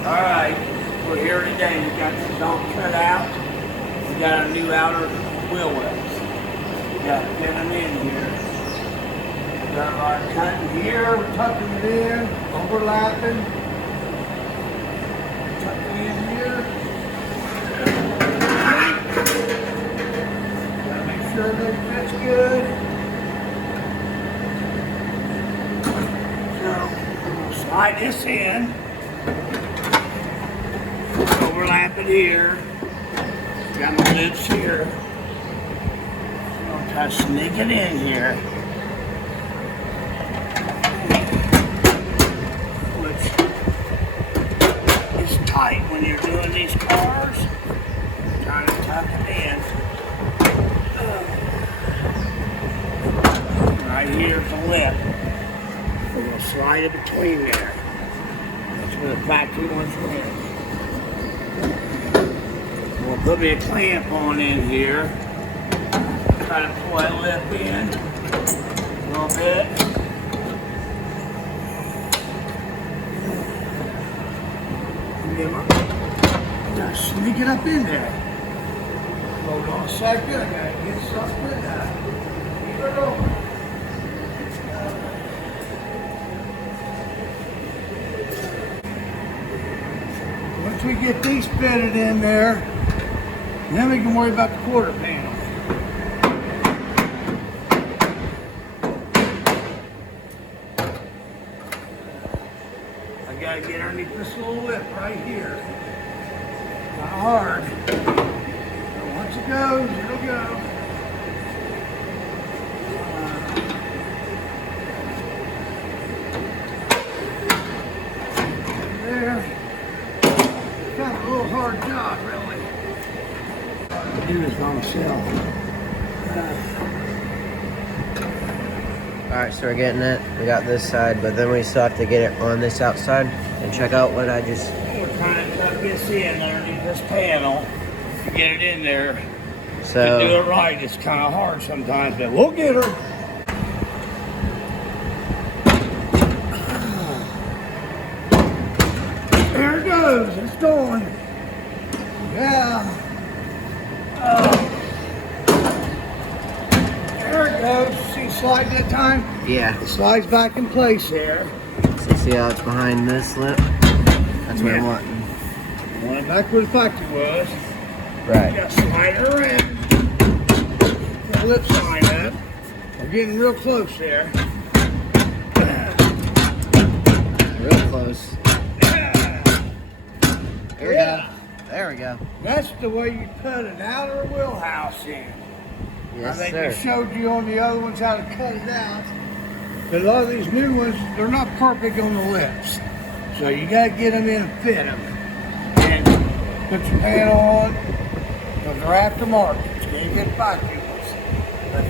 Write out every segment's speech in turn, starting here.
Alright, we're here today. We got the belt cut out. We got our new outer wheel wells. We got to get them in here. We got our cutting here, we're tucking it in, overlapping. Tucking in here. Gotta make sure that fits good. So, we'll slide this in. Overlap it here. Got my lips here. I'll try to sneak it in here. Which is tight when you're doing these cars. Trying to tuck it in. Right here's the lip. We're going to slide it between there. That's where the factory ones are in. We'll put me a clamp on in here. Try to pull that lip in a little bit. And then I'm gonna sneak it up in there. Hold on a second, I gotta get something. Keep it over. Once we get these fitted in there, then we can worry about the quarter panel. I gotta get underneath this little lip right here. Not hard. But once it goes, it'll go. There. Kind of a little hard job, really. Do this by myself. Alright, so we're getting it. We got this side, but then we still have to get it on this outside. And check out what I just... We're trying to tuck this in underneath this panel to get it in there. So... To do it right, it's kind of hard sometimes, but we'll get her. There it goes. It's going. Yeah. There it goes. See it slide that time? Yeah. It slides back in place there. So see how it's behind this lip? That's what I'm wanting. Went back where the factory was. Right. You got to slide her around. The lip line up. We're getting real close there. Real close. There we Yeah. go. There we go. That's the way you put an outer wheelhouse in. Yes, I think sir. we showed you on the other ones how to cut it out. But a lot of these new ones, they're not perfect on the lips. So you got to get them in and fit them. And put your panel on, because they're aftermarket. You can't get factory ones. But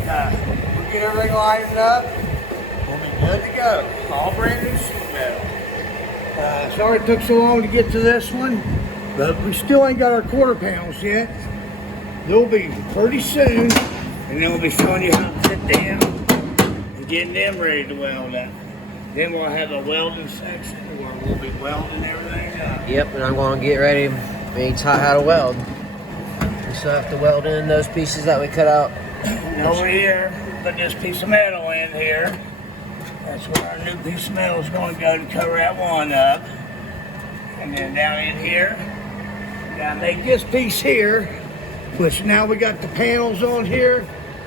we'll get everything lined up. We'll be good to go. All brand new sheet metal. Sorry it took so long to get to this one, but we still ain't got our quarter panels yet. They'll be pretty soon, and then we'll be showing you how to fit them and getting them ready to weld up. Then we'll have a welding section where we'll be welding everything up. Yep, and I'm going to get ready. We taught how to weld. We still have to weld in those pieces that we cut out. And over here, put this piece of metal in here. That's where our new piece of metal is going to go to cover that one up. And then down in here, we got to make this piece here, which now we got the panels on here.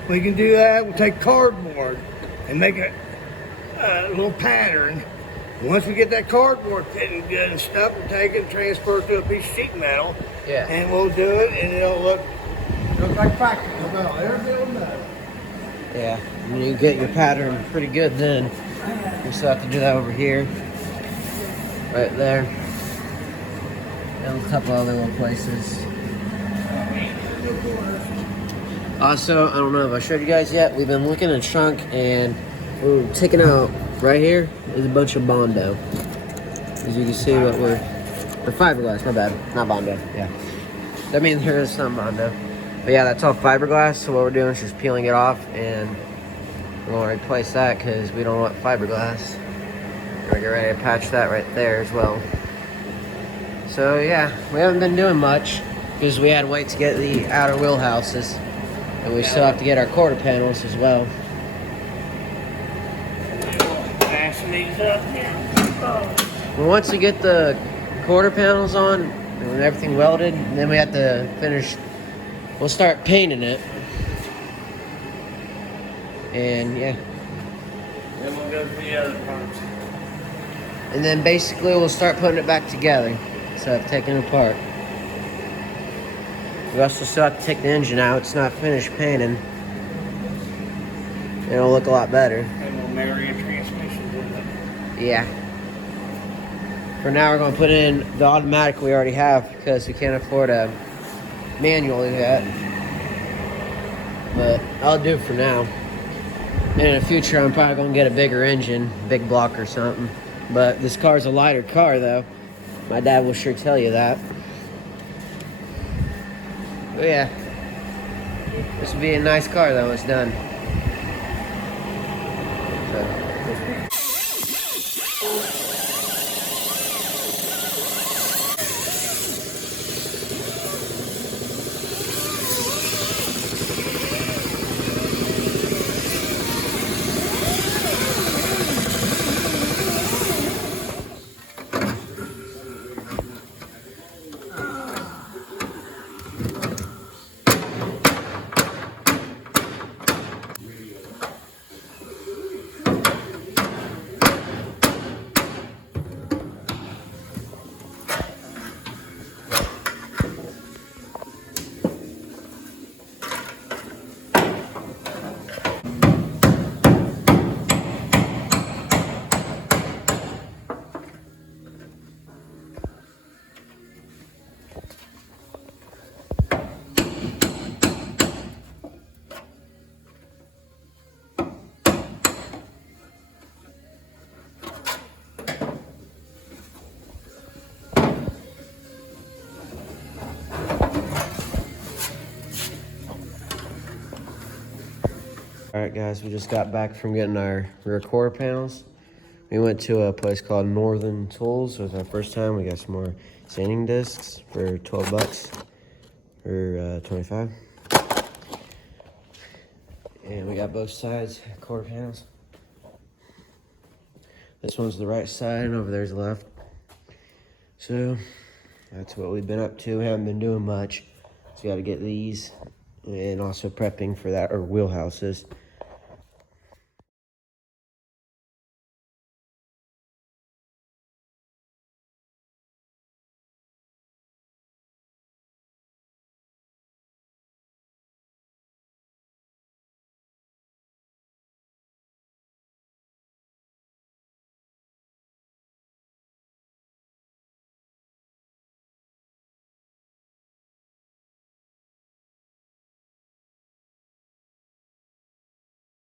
We can do that. We'll take cardboard and make a little pattern. Once we get that cardboard fitting good and stuff, we'll take it and transfer it to a piece of sheet metal. Yeah. And we'll do it, and it'll look like factory metal. Everything will know. Yeah, and you get your pattern pretty good then. We still have to do that over here. Right there. And a couple other little places. Also, I don't know if I showed you guys yet, we've been looking at trunk and we're taking out right here is a bunch of Bondo. As you can see what or fiberglass, my bad, not Bondo, yeah. That means there is some Bondo. But yeah, that's all fiberglass, so what we're doing is just peeling it off and we're gonna replace that because we don't want fiberglass. We're gonna get ready to patch that right there as well. So yeah, we haven't been doing much because we had to wait to get the outer wheelhouses. And we still have to get our quarter panels as well. Fasten these up here. Well, once we get the quarter panels on and everything welded, then we have to finish. We'll start painting it. And yeah. Then we'll go to the other parts. And then basically we'll start putting it back together instead of taking it apart. We also still have to take the engine out. It's not finished painting. It'll look a lot better. And we'll marry a transmission with it. Yeah. For now, we're going to put in the automatic we already have because we can't afford a manual yet. But I'll do it for now. And in the future, I'm probably going to get a bigger engine, big block or something. But this car's a lighter car, though. My dad will sure tell you that. But yeah, this will be a nice car though, it's done. So. Alright guys, we just got back from getting our rear quarter panels. We went to a place called Northern Tools. It was our first time. We got some more sanding discs for 12 bucks or 25. And we got both sides quarter panels. This one's the right side and over there's the left. So that's what we've been up to. We haven't been doing much. So we got to get these and also prepping for that, or wheelhouses.